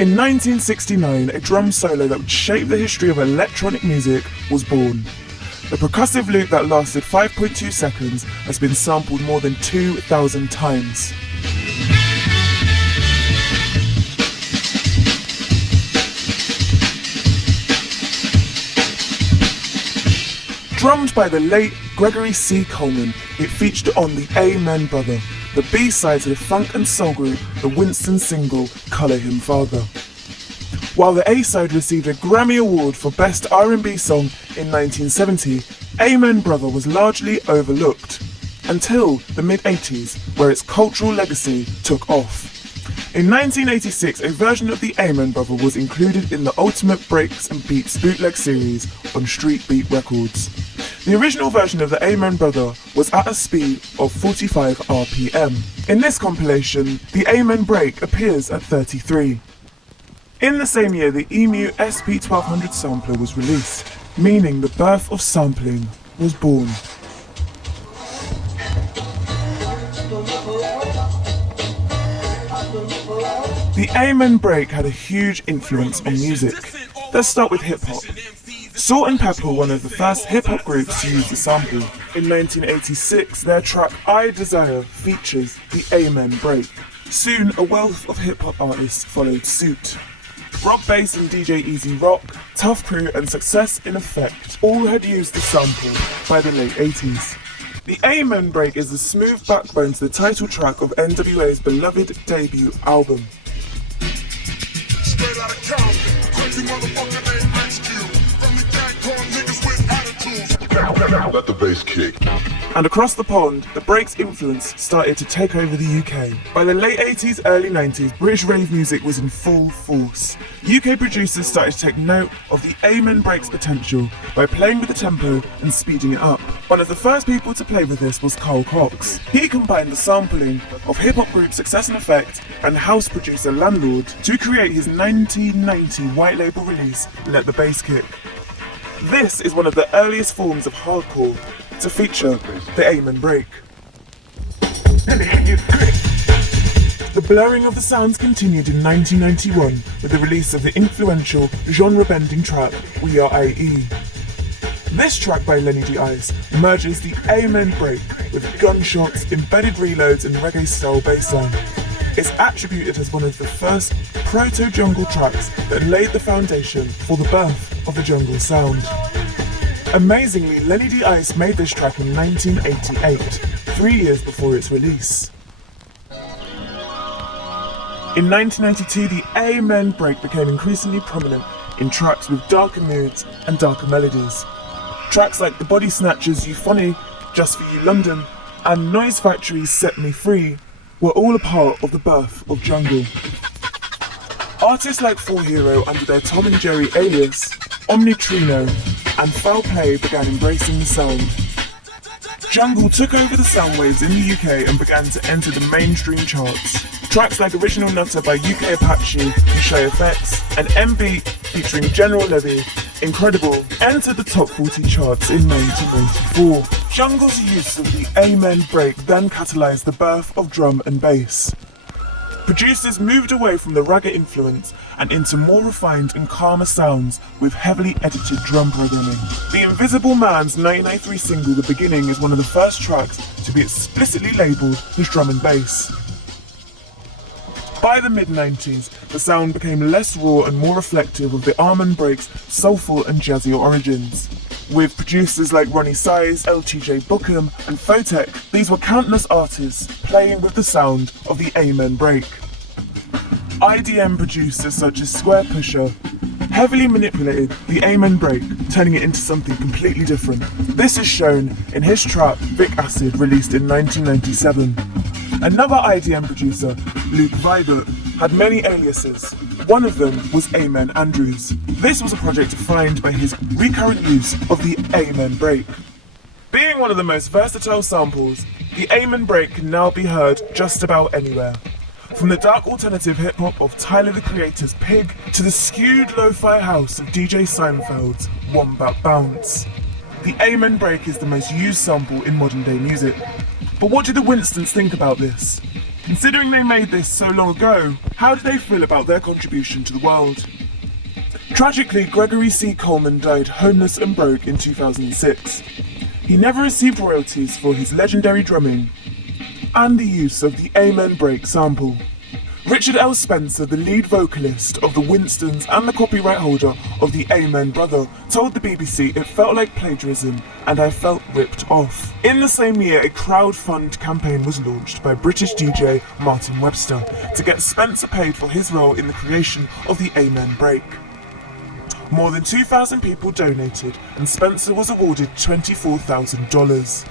In 1969, a drum solo that would shape the history of electronic music was born. The percussive loop that lasted 5.2 seconds has been sampled more than 2,000 times. Drummed by the late Greggory Coulmman, it featured on the Amen Brother, the B-side to the funk and soul group, the Winstons single, Colour Him Father. While the A-side received a Grammy Award for Best R&B Song in 1970, Amen Brother was largely overlooked, until the mid-80s, where its cultural legacy took off. In 1986, a version of the Amen Brother was included in the Ultimate Breaks and Beats bootleg series on Street Beat Records. The original version of the Amen Brother was at a speed of 45 RPM. In this compilation, the Amen Break appears at 33. In the same year, the EMU SP1200 sampler was released, meaning the birth of sampling was born. The Amen Break had a huge influence on music. Let's start with hip-hop. Salt and Pepper were one of the first hip-hop groups to use the sample. In 1986, their track I Desire features the Amen Break. Soon, a wealth of hip-hop artists followed suit. Rock Bass and DJ Easy Rock, Tough Crew and Success in Effect all had used the sample by the late 80s. The Amen Break is the smooth backbone to the title track of NWA's beloved debut album. Let the bass kick. And across the pond, the break's influence started to take over the UK. By the late 80s, early 90s, British rave music was in full force. UK producers started to take note of the Amen Break's potential by playing with the tempo and speeding it up. One of the first people to play with this was Carl Cox. He combined the sampling of hip-hop group Success and Effect and house producer Landlord to create his 1990 white label release, Let the Bass Kick. This is one of the earliest forms of hardcore to feature the Amen Break. The blurring of the sounds continued in 1991 with the release of the influential genre-bending track We Are IE. This track by Lenny D. Ice merges the Amen Break with gunshots, embedded reloads and reggae-style bassline. It's attributed as one of the first proto-jungle tracks that laid the foundation for the birth of the jungle sound. Amazingly, Lenny D. Ice made this track in 1988, 3 years before its release. In 1992, the Amen Break became increasingly prominent in tracks with darker moods and darker melodies. Tracks like The Body Snatchers' Euphony, Just For You London, and Noise Factory's Set Me Free were all a part of the birth of jungle. Artists like 4Hero under their Tom and Jerry alias, Omnitrino, and Foul Play began embracing the sound. Jungle took over the sound waves in the UK and began to enter the mainstream charts. Tracks like Original Nutter by UK Apache and Shy FX and MB featuring General Levy, Incredible, entered the top 40 charts in 1994. Jungle's use of the Amen Break then catalysed the birth of drum and bass. Producers moved away from the ragga influence and into more refined and calmer sounds with heavily edited drum programming. The Invisible Man's 1993 single The Beginning is one of the first tracks to be explicitly labelled as drum and bass. By the mid-90s, the sound became less raw and more reflective of the Amen Break's soulful and jazzy origins. With producers like Ronnie Size, LTJ Bookham and Photek, these were countless artists playing with the sound of the Amen Break. IDM producers such as Square Pusher heavily manipulated the Amen Break, turning it into something completely different. This is shown in his track Vic Acid, released in 1997. Another IDM producer, Luke Vibert, had many aliases. One of them was Amen Andrews. This was a project defined by his recurrent use of the Amen Break. Being one of the most versatile samples, the Amen Break can now be heard just about anywhere. From the dark alternative hip-hop of Tyler the Creator's Pig to the skewed lo-fi house of DJ Seinfeld's Wombat Bounce. The Amen Break is the most used sample in modern day music. But what do the Winstons think about this? Considering they made this so long ago, how do they feel about their contribution to the world? Tragically, Gregory Coulmman died homeless and broke in 2006. He never received royalties for his legendary drumming and the use of the Amen Brake sample. Richard L. Spencer, the lead vocalist of the Winstons and the copyright holder of the Amen Brother, told the BBC it felt like plagiarism and I felt ripped off. In the same year, a crowdfund campaign was launched by British DJ Martin Webster to get Spencer paid for his role in the creation of the Amen Brake. More than 2,000 people donated and Spencer was awarded $24,000.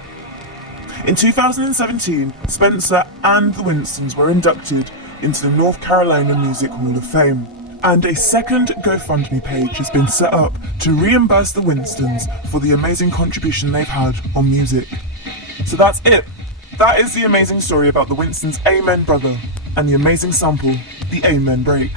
In 2017, Spencer and the Winstons were inducted into the North Carolina Music Hall of Fame. And a second GoFundMe page has been set up to reimburse the Winstons for the amazing contribution they've had on music. So that's it. That is the amazing story about the Winstons' Amen Brother and the amazing sample, the Amen Break.